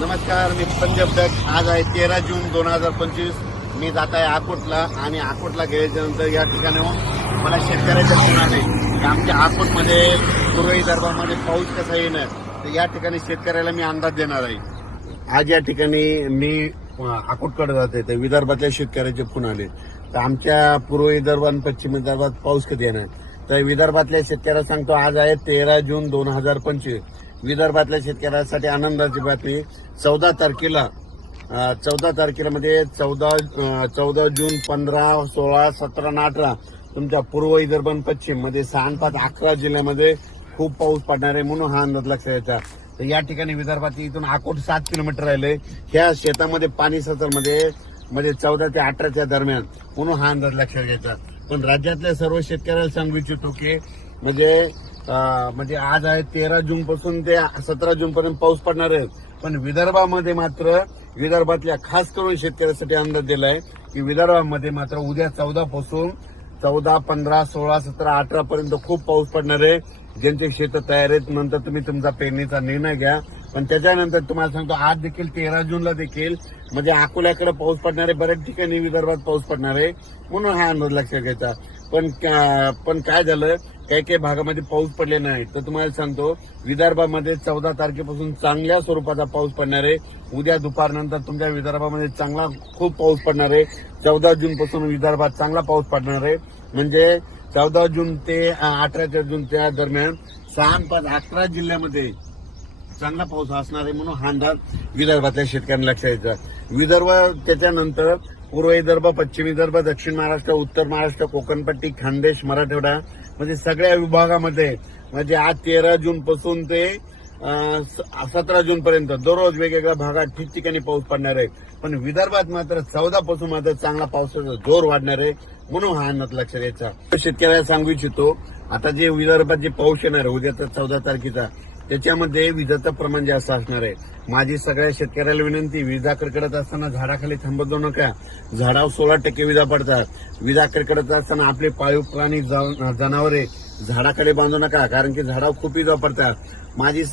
नमस्कार, मी पंजाब डक. आज आहे 13 जून 2025. मी जात आहे अकोटला आणि अकोटला गेल्याच्यानंतर या ठिकाणी मला शेतकऱ्याच्या फोन आले की आमच्या अकोटमध्ये पूर्व विदर्भामध्ये पाऊस कसा येणार, तर या ठिकाणी शेतकऱ्याला मी अंदाज देणार आहे. आज या ठिकाणी मी अकोटकडे जाते तर विदर्भातल्या शेतकऱ्याचे फोन आले तर आमच्या पूर्व विदर्भ आणि पश्चिम विदर्भात पाऊस कधी येणार. तर विदर्भातल्या शेतकऱ्याला सांगतो, आज आहे 13 जून 2025. विदर्भातल्या शेतकऱ्यांसाठी आनंदाची बातमी. 14 तारखेला मध्ये 14 जून 15, 16, 17 आणि 18 तुमच्या पूर्व विदर्भ आणि पश्चिम मध्ये 6, 5, 11 जिल्ह्यामध्ये खूप पाऊस पडणार आहे, म्हणून हा अंदाज लक्षात घ्यायचा. तर या ठिकाणी विदर्भात इथून अकोट 7 किलोमीटर राहिले. ह्या शेतामध्ये पाणी म्हणजे 14 ते 18च्या दरम्यान, म्हणून हा अंदाज लक्षात घ्यायचा. पण राज्यातल्या सर्व शेतकऱ्याला सांगू इच्छितो की म्हणजे आज आहे 13 जून पासून ते 17 जून पर्यंत पाऊस पडणार आहे. पण विदर्भामध्ये मात्र विदर्भातल्या खास करून शेतकऱ्यासाठी अंदाज दिलाय की विदर्भामध्ये मात्र उद्या 14 पासून 14, 15, 16, 17, 18 पर्यंत खूप पाऊस पडणार आहे. ज्यांचे शेत तयार आहेत, नंतर तुम्ही तुमचा पेरणीचा निर्णय घ्या. पण त्याच्यानंतर तुम्हाला सांगतो, आज देखील 13 जूनला देखील म्हणजे अकोल्याकडे पाऊस पडणार आहे, बऱ्याच ठिकाणी विदर्भात पाऊस पडणार आहे, म्हणून हा अंदाज लक्षात घ्यायचा. पण काय झालं, काही भागामध्ये पाऊस पडले नाही. तर तुम्हाला सांगतो, विदर्भामध्ये 14 तारखेपासून चांगल्या स्वरूपाचा पाऊस पडणार आहे. उद्या दुपारनंतर तुमच्या विदर्भामध्ये खूप पाऊस पडणार आहे. 14 जून पासून विदर्भात चांगला पाऊस पडणार आहे. म्हणजे 14 जून ते 18 जूनच्या दरम्यान 6, 5, 11 जिल्ह्यामध्ये चांगला पाऊस असणार आहे, म्हणून हा अंदाज विदर्भातल्या शेतकऱ्यांना लक्षात घ्यायचा. विदर्भ त्याच्यानंतर पूर्व विदर्भ, पश्चिम विदर्भ, दक्षिण महाराष्ट्र, उत्तर महाराष्ट्र, कोकणपट्टी, खानदेश, मराठवाडा म्हणजे सगळ्या विभागामध्ये म्हणजे आज 13 जून पासून ते 17 जून पर्यंत दररोज वेगवेगळ्या भागात ठिकठिकाणी पाऊस पडणार आहे. पण विदर्भात मात्र 14 पासून मात्र चांगला पावसाचा जोर वाढणार आहे, म्हणून हा अंदाज लक्षात घ्यायचा. शेतकऱ्याला सांगू इच्छितो, आता जे विदर्भात जे पाऊस येणार आहे उद्याचा 14 तारखेचा, त्याच्यामध्ये विजाचं प्रमाण जास्त असणार आहे. माझी सगळ्या शेतकऱ्याला विनंती, विजा कडकडत असताना झाडाखाली थांबत जाऊ नका. झाडावर 16% विजा पडतात. विजा कडकडत असताना आपले पाळीव प्राणी जनावरे झाडाकडे बांधू नका, कारण की झाडावर खूप विजा पडतात. माझी